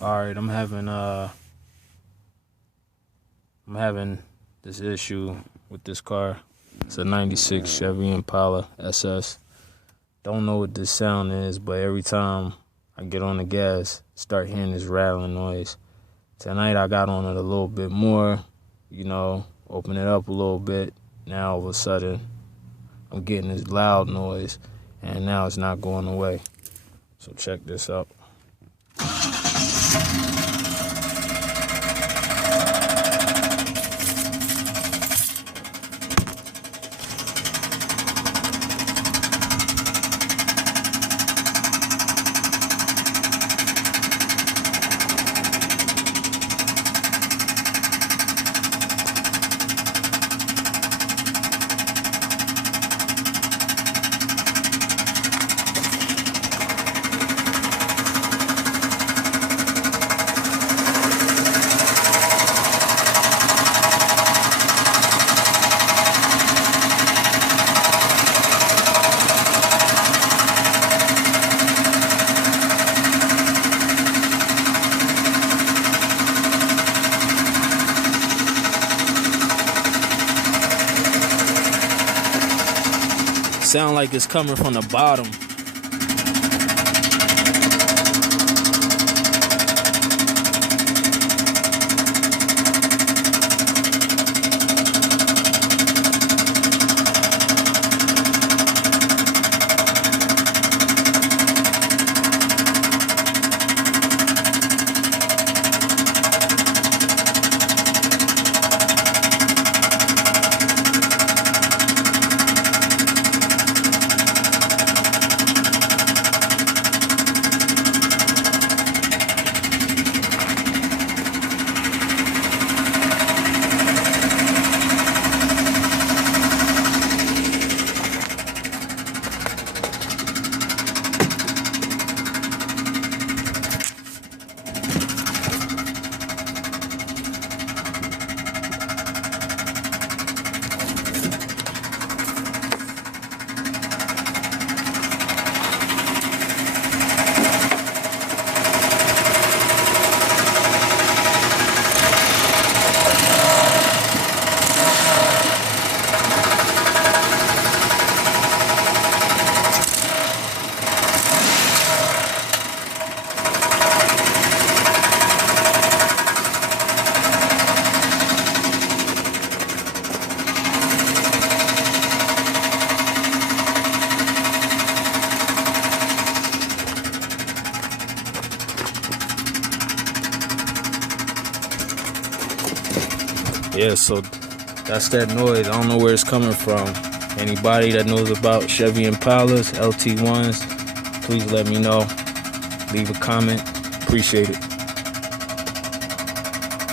All right, I'm having this issue with this car. It's a 96 Chevy Impala SS. Don't know what this sound is, but every time I get on the gas, start hearing this rattling noise. Tonight I got on it a little bit more, open it up a little bit. Now all of a sudden I'm getting this loud noise, and now it's not going away. So check this out. Sound like it's coming from the bottom. Yeah, so that's that noise. I don't know where it's coming from. Anybody that knows about Chevy Impalas, LT1s, please let me know. Leave a comment. Appreciate it.